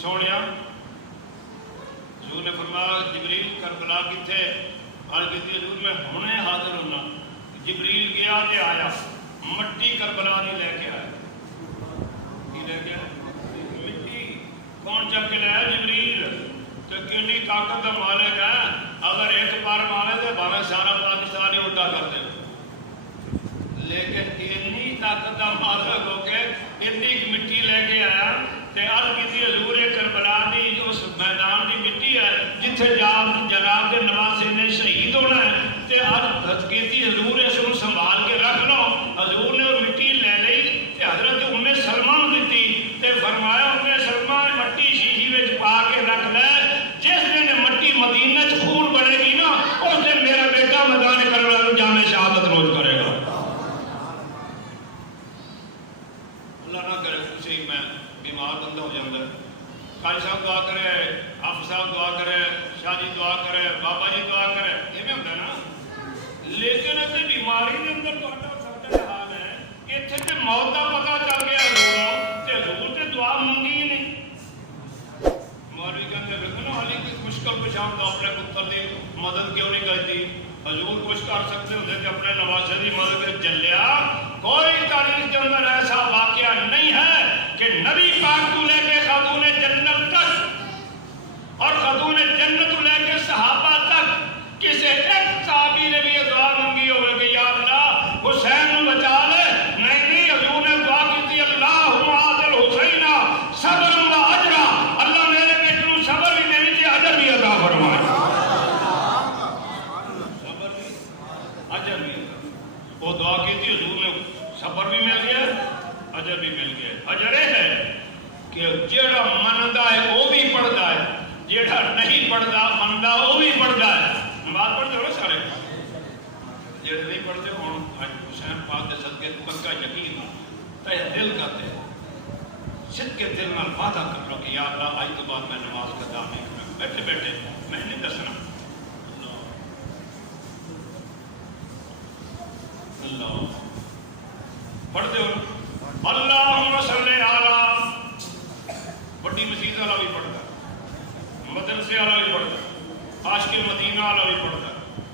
سونے حضور نے فرمایا جبریل کربلا کتنے؟ عرض کی حضور میں ہونے حاضر ہونا. جبریل گیا تے آیا, مٹی کربلا نہیں لے کے آیا. کی لے کے آیا؟ مٹی. کون چک کے لایا؟ جبریل. تو کنی طاقت کا مالک ہے, اگر ایک بار مارے تو بھاوے سارا پاکستان ہی الٹا کر دے. لیکن اتنی طاقت کا مالک ہو کے اتنی مٹی لے کے آیا تے عرض کی حضور کربلا دی اس میدان دی مٹی ہے جتھے جناب کے نواسے نے شہید ہونا ہے, تے عرض کی حضور اس کو سنبھال کے رکھ لو. حضور نے وہ مٹی لے لی تے حضرت ام سلمہ کو دیتی تے فرمایا ام سلمہ مٹی شیشی وچ پا کے رکھ لے, جس دن مٹی مدینہ چ خون بنے گی نا اس دن میرا بیٹا میدان کربلا میں جامع شہادت نوش کرے گا. اللہ نہ کرے کسی میں بیمار بندہ ہو جاتا ہے, قاری صاحب دعا کرے, حافظ صاحب دعا کرے, شاہ جی دعا کرے, بابا جی دعا کرے, یہ بھی ہوتا ہے نا. لیکن اتنے بیماری کے اندر سارا حال ہے, اتنے تو موت کا پتا چل گیا حضور تے دعا منگی ہی نہیں. مولوی کہتے دیکھو نا حالی کوئی مشکل پچھان تو اپنے پتر کی مدد کیوں نہیں کرتی؟ حضور کچھ کر سکتے ہوتے کہ اپنے نواسے کی مدد چلیا. کوئی تاریخ کے اندر ایسا واقعہ نہیں ہے کہ نبی پاک کو لے کے خاتون جنت تک اور خاتون جنت کو لے کے صحابہ تک کسی ایک صحابی نے بھی یہ دعا منگی ہوئے کہ یا اللہ حسین کو بچا لے. نہیں, حضور نے دعا کی تھی اللہم آت الحسین صبر و اجرا, اللہ میرے بیٹے کو صبر بھی دینی تھی, اجر بھی عطا فرمائے. صبر بھی اجر بھی. وہ دعا کی تھی حضور نے صبر بھی مل گیا, اجر بھی مل گیا. اجر یہ ہے کہ جیڑا مندا ہے وہ بھی پڑھتا ہے, جیڑا نہیں پڑھتا مندا وہ بھی پڑھتا ہے. نماز پڑھتے ہو نا سارے, جیڑے نہیں پڑھتے ہو حسین پاک کے صدقے پکا یقین تے دل کرتے صدق کے دل میں وعدہ کر لو کہ یا اللہ آج کے بعد میں نماز کا ادا نہیں کروں. بیٹھے بیٹھے میں نہیں دسنا. اللہ پڑھتے ہو اللہم صلی علی, بڑی مسجد والا بھی پڑھتا, مدرسے والا بھی پڑھتا, عاشق مدینہ والا بھی پڑھتا,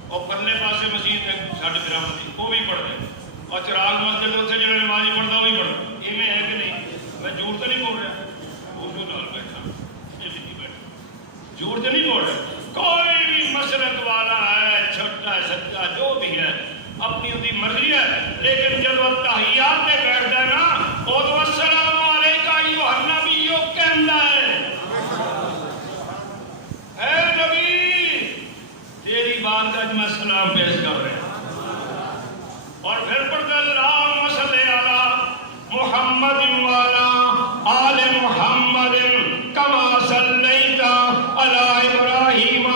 اور پرلے پاسے مسجد ہے ساڈے برامدی وہ بھی پڑھتے, اور چراغ مسجد اتنے جو نمازی پڑھتا وہ بھی پڑھتا. یہ میں ہے کہ نہیں؟ میں جھوٹ تو نہیں بول رہا, اردو نال بیٹھا جھوٹ تو نہیں بول رہا. کوئی بھی مسلک والا ہے, چھوٹا ہے سچا جو بھی ہے, اپنی اپنی مرضی ہے, لیکن جب وہ تحیات میں بیٹھتا ہے نا وہ تو السلام علیکہ ایھا النبی کہتا ہے, اے نبی تیری بات کا میں سلام پیش کر رہے ہیں. اور پھر پڑھتا اللہم صلی علی محمد وعلی آل محمد کما صلیت علی ابراہیم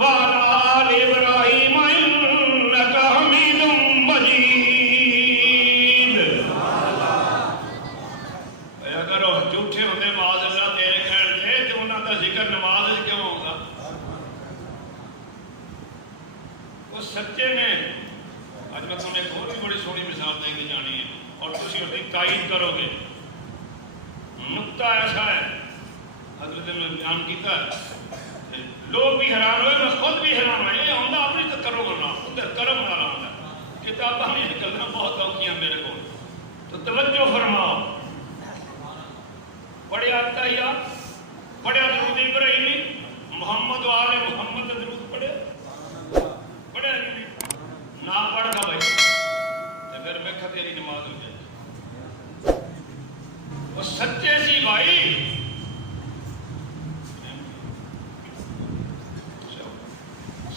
وعلی آل ابراہیم انک حمید مجید. اگر وہ جھوٹے ہوتے معاذ اللہ تیرے کہنے تھے تو انہوں کا ذکر نماز کیوں ہوگا؟ وہ سچے نے. آج میں تمہیں ایک اور بھی بڑی سونی مثال دے کے جانی ہے اور تسی اس کی تائید کرو گے. نقطہ ایسا ہے حضرت نے بیان کیتا ہے, لوگ بھی حیران ہوئے, میں خود بھی حیران ہوئے. یہ ہوتا اپنی تو کرو گنا ادھر کرم والا ہوتا, کتاباں میں نکلنا بہت اوکھیاں میرے کو. تو توجہ فرماؤ, پڑھے آتا ہی آپ پڑھے درود ابراہیمی محمد و آل محمد درود پڑھے پڑھے نہ پڑھ گا بھائی تو پھر میں تیری نماز ہو جائے. وہ سچے سی بھائی,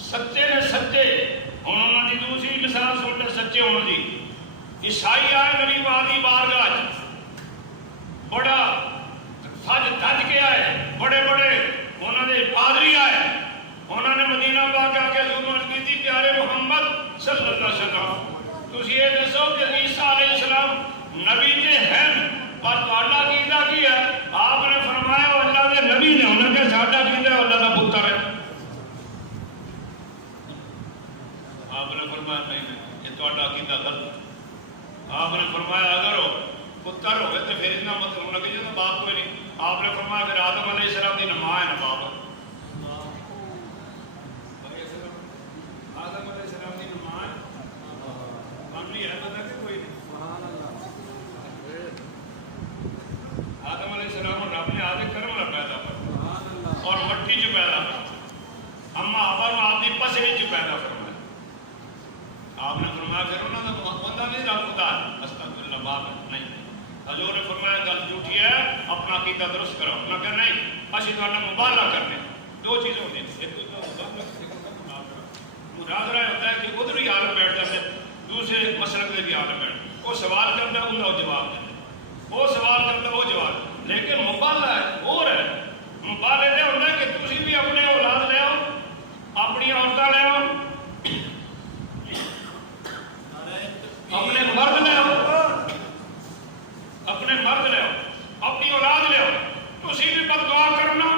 سچے نے سچے. انہوں نے دوسری مثال سنتے سچے ہونے دی. عیسائی آئے نبی پاک کی بارگاہ بڑا سج دج کے آئے, بڑے بڑے انہوں نے پادری آئے, انہوں نے مدینہ پاک آ کے حضور کی تھی پیارے محمد صلی اللہ علیہ وسلم تسی یہ دسو کہ عیسیٰ علیہ السلام نبی تے ہیں اور تہاڈا عقیدہ کی ہے؟ آپ نے فرمایا وہ اللہ کے نبی نے, انہوں نے ساڈا عقیدہ اللہ کا پتر ہے. آپ نے فرمایا نہیں یہ تہاڈا عقیدہ غلط. آپ نے فرمایا اگر وہ پتر ہوئے تو پھر اتنا مطلب سن لگے جو باپ کوئی نہیں. آپ نے فرمایا پھر آدم علیہ السلام کی نما ہے نا باپ. آدم علیہ السلام کی نما ہے فیملی ہے پتہ کہ کوئی نہیں. آدم علیہ السلام اور رب نے آدھے کرم والا پیدا کر اور مٹی چ پیدا کر. اما آبا نے آپ کی پسری چ پیدا فرمایا. آپ نے فرمایا پھر انہوں نے بندہ نہیں رب خدا ہے استغفر اللہ باپ نہیں. حضور نے فرمایا گل جھوٹی ہے اپنا عقیدہ درست کرو. میں کہ نہیں اسی تھوڑا مبالغہ کرنے. دو چیزیں ہوتی ہیں ایک مناظرہ ہوتا ہے کہ ادھر ہی عالم بیٹھ جاتے دوسرے مسلک میں بھی عالم بیٹھ. وہ سوال کرتا ہے انہیں وہ جواب دے. وہ سوال کرتا ہے وہ جواب. لیکن مبالغہ ہے اور ہے. مبالغہ یہ ہوتا ہے کہ تسی بھی اپنے اولاد لے آؤ اپنی عورتیں لے آؤ اپنے مرد لے آؤ اپنے مرد لے آؤ اپنی اولاد لے آؤ. تسی بھی بد دعا کرنا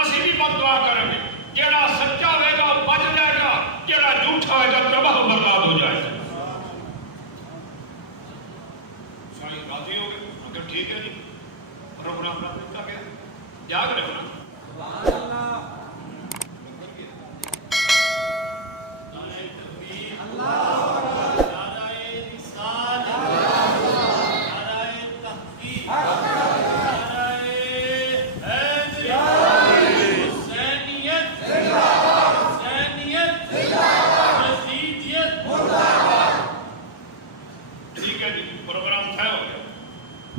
اسی بھی بد دعا کریں گے. جہاں سچا ہوئے گا بچ جائے گا جہاں جھوٹا ہوئے گا تباہ و برباد ہو جائے گا. ساری راضی ہو گئے مگر ٹھیک ہے جی پروگرام رکھتا گیا یاد رکھنا.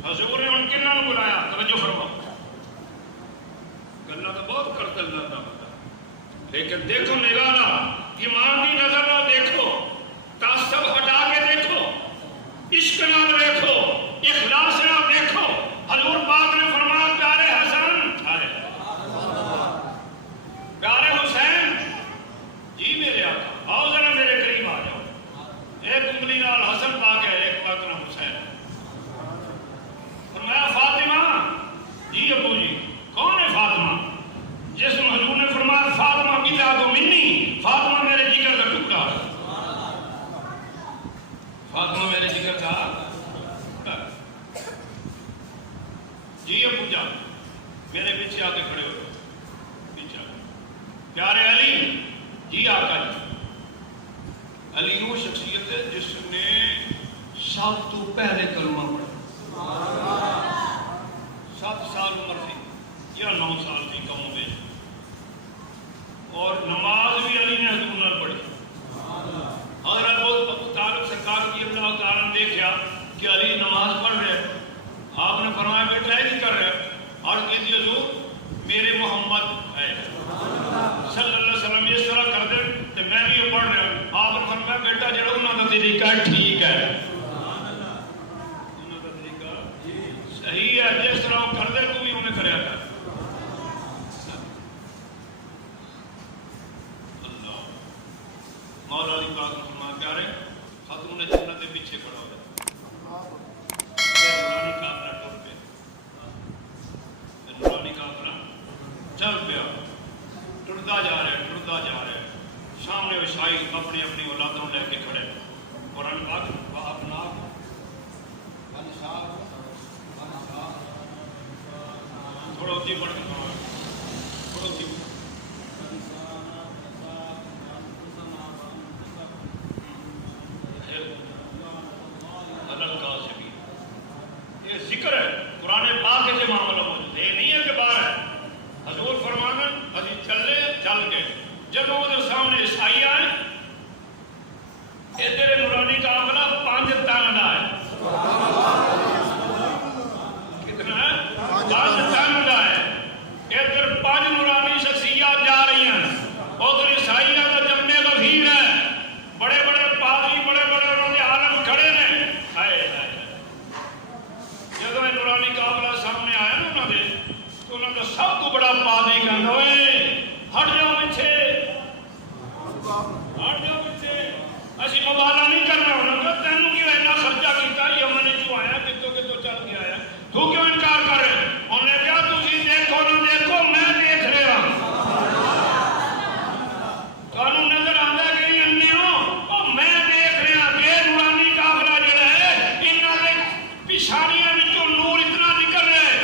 حضور نے ان کنہوں نے بلایا توجہ فرماؤ. گلا تو بہت کرتے اللہ کا پتا لیکن دیکھو نگاہ نہ ایمان کی نظر نہ دیکھو تعصب ہٹا کے دیکھو عشق نہ دیکھو اخلاص نہ دیکھو. حضور پاک نے فرمایا پیارے حسن پیارے حسین جی میرے آقا آؤ ذرا میرے قریب آ جاؤ. ایک انگلی نال حسن پاک ہے ایک پاک نہ حسین. فرمایا فاطمہ جی ابو جی کون ہے فاطمہ؟ جس حضور نے فرمایا فاطمہ بلا تو منی فاطمہ میرے جگر کا ٹکڑا. فاطمہ میرے جگر کا جی ابو جان میرے پیچھے آ کے کھڑے ہو پیچھے آ. پیارے علی جی آقا جی. علی وہ شخصیت ہے جس نے سب تو پہلے کلمہ پڑھا. 7 سال عمر تھی یا 9 سال تھی کم میں اور نماز بھی علی نے حضور نال پڑھی. حضرت ابو طالب سرکار کی اللہ تعالیٰ نے دیکھا کہ علی نماز پڑھ رہے. آپ نے فرمایا بیٹا نہیں کر رہے اور کہتی حضور میرے محمد ہے صلی اللہ علیہ وسلم اس طرح کر دیں تو میں بھی یہ پڑھ رہا ہوں. آپ نے فرمایا بیٹا جڑا انہوں کا طریقہ ہے ٹھیک ہے صحیح ہے جس طرح کر دے تو بھی انہیں کریا کر. اللہ مولا علی پاک فرمایا پیارے خاتون جنت کے پیچھے کھڑا ہو نورانی کافرہ ٹر پہ نورانی کافرہ چل پیا ٹرتا جا رہا ہے. سامنے عیسائی اپنی اپنی اولادوں لے کے کھڑے. قرآن پاک اپنا تھوڑا اچھی پڑھ کے تھوڑا اچھی یہ ذکر ہے قرآن پاک کے معاملہ موجود ہے. یہ نہیں ہے کہ باہر ہے. حضور فرمانا ابھی چل کے جب وہ سامنے عیسائی آئے ادھر نورانی قافلہ 5 ٹن کا ہے. کتنا ہے 5 ٹن کا ہے. ادھر 5 نورانی شخصیات جا رہی ہیں ادھر عیسائی کا تو جمے غفیر ہے. بڑے بڑے پادری بڑے بڑے انہوں نے عالم کھڑے نے. جب نورانی قافلہ سامنے آیا نا انہوں نے تو انہوں نے سب کو بڑا پادری کہنا ہوئے ہٹ جاؤ پیچھے اسی مبالغہ نہیں کرنا. انہوں نے تینوں کیوں اتنا خرچہ کیتا یمن چوں آیا کتوں چل کے آیا تو کیوں انکار کر رہے. انہوں نے کہا تسی دیکھو نہ دیکھو میں دیکھ رہا تانوں نظر آتا کہ نہیں انے ہو میں دیکھ رہا کہ نورانی قافلہ جڑا ہے انہاں دے پیشانیاں وچوں نور اتنا نکل رہا ہے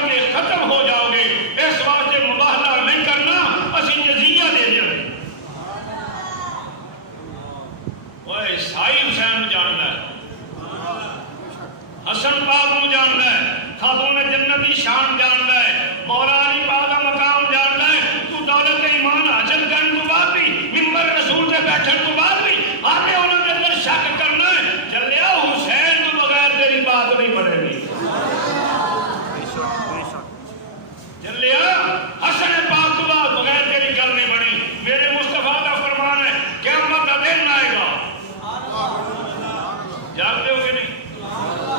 کر کے ختم ہو جاؤ گے. اس واسطے مباہلہ نہیں کرنا, اسی جزیہ دے دیں. وہ عیسائی حسین جانتا ہے, حسن پاک کو جانتا ہے, خاتون جنت کی شان جانتا ہے, مولا علی پاک کا مقام جانتا ہے. تو دولت ایمان حاصل کرنے کو بعد بھی, ممبر رسول سے بیٹھنے کو بعد بھی آگے انہوں نے اندر شک کرنا ہے. چلیا حسین تو بغیر تیری بات نہیں بنے گی. چلیا حسن پاک تو بعد بغیر تیری گل نہیں بنی. میرے مصطفیٰ کا فرمان ہے قیامت کا دن آئے گا. جانتے ہو کہ نہیں؟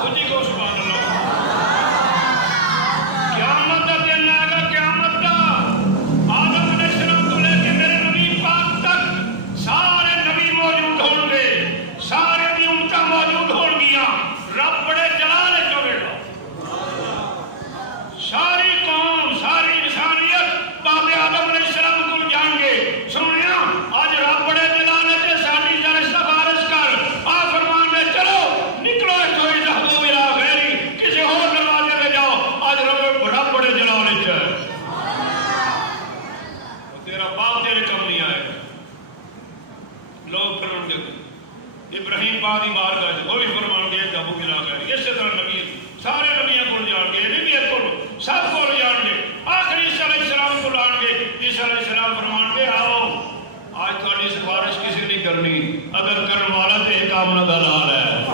مجھے کو سبحان اللہ. قیامت کا دن آئے گا, قیامت کا. آدم علیہ السلام کو لے کے میرے نبی پاک تک سارے نبی موجود ہوں گے, سارے دی امتہ موجود ہوں گیا. رب بڑے جلال چوگے گا. ساری قوم, ساری انسانیت باب آدم علیہ السلام کو جان گے. سنیا آج رب بڑے جلال ہے, ساری جان سفارش کر. آ فرمان میں چلو نکلو کوئی رہو میرا غیری, کسی اور دروازے میں جاؤ. آج رب بڑے جلال ہے. تیرا باپ تیرے کم نہیں آئے گا. لوگ پھر ان کے ابراہیم پاک کی بار گئے, وہ بھی فرمان گے رب ملا غیری. اسی طرح نبی سارے نبیوں کو جان گے, نبی کو سب کو جان گے. آخری عیسیٰ علیہ السلام کو لان گے. عیسیٰ علیہ السلام فرمان گے آؤ آج تھوڑی سفارش کسی نہیں کرنی, اگر کرنے والا تو ایک آمنا دلال ہے.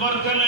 برتن